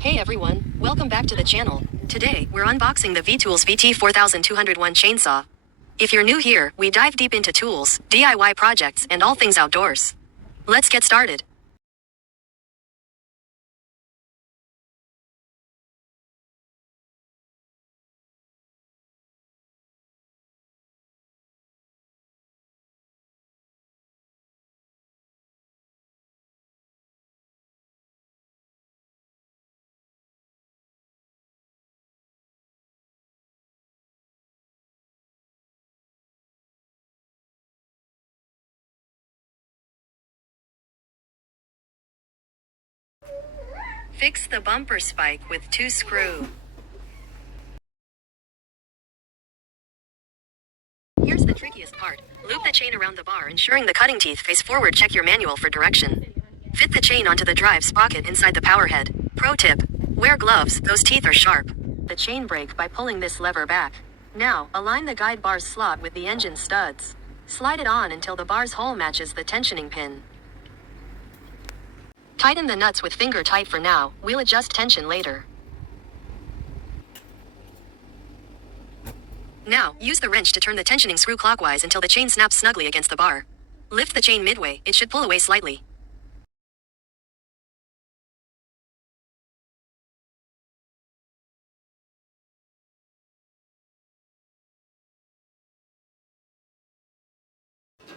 Hey everyone, welcome back to the channel. Today, we're unboxing the V-Tools VT4201 chainsaw. If you're new here, we dive deep into tools, DIY projects, and all things outdoors. Let's get started. Fix the bumper spike with 2 screws. Here's the trickiest part. Loop the chain around the bar, ensuring the cutting teeth face forward. Check your manual for direction. Fit the chain onto the drive sprocket inside the power head. Pro tip: wear gloves, those teeth are sharp. The chain brake by pulling this lever back. Now, align the guide bar's slot with the engine studs. Slide it on until the bar's hole matches the tensioning pin. Tighten the nuts with finger tight for now, we'll adjust tension later. Now, use the wrench to turn the tensioning screw clockwise until the chain snaps snugly against the bar. Lift the chain midway, it should pull away slightly.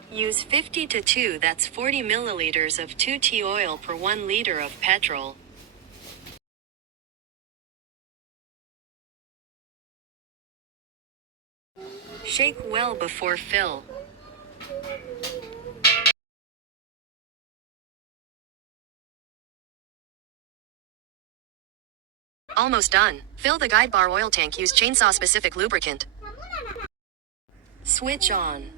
Use 50 to 2, that's 40 milliliters of 2T oil per 1 liter of petrol. Shake well before fill. Almost done. Fill the guide bar oil tank, use chainsaw specific lubricant. Switch on.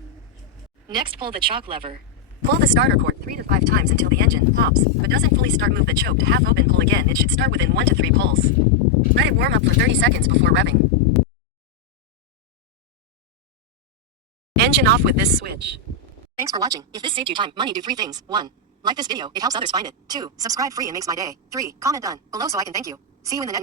Next, pull the choke lever. Pull the starter cord 3 to 5 times until the engine pops, but doesn't fully start. Move the choke to half open, pull again. It should start within 1 to 3 pulls. Let it warm up for 30 seconds before revving. Engine off with this switch. Thanks for watching. If this saved you time, money, do 3 things. 1. Like this video, it helps others find it. 2. Subscribe free and makes my day. 3. Comment done below so I can thank you. See you in the next